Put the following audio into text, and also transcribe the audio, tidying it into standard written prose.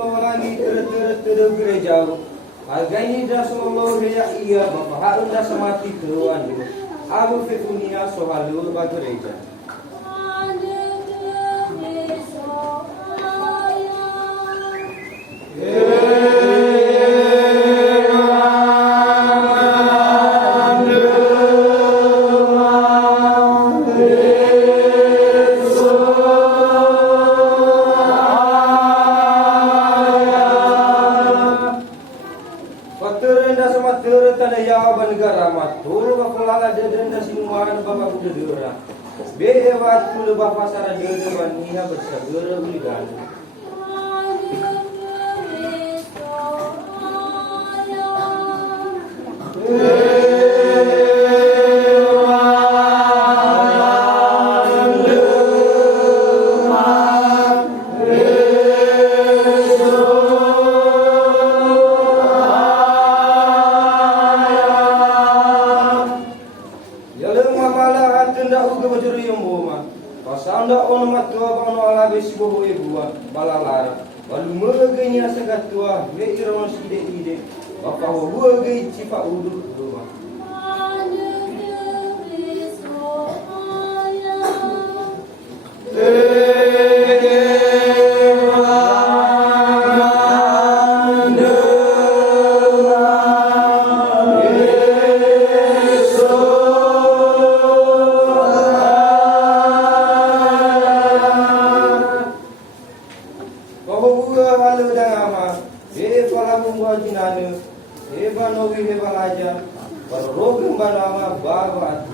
memerangi tere gereja. Harganya dah semua gereja iya bapak harus dah semati tuan dulu. Abu Fefunia sohalu ba gereja. Negara matul bakulala deden da sinuan bapa kuda dera be wat kula bapa sara dede baniha bersagera uligan Pasanda on matua bano ala besi boho ebua balalara walu megenya segatua me irama ide bapa ho ge cipa udu dua Baba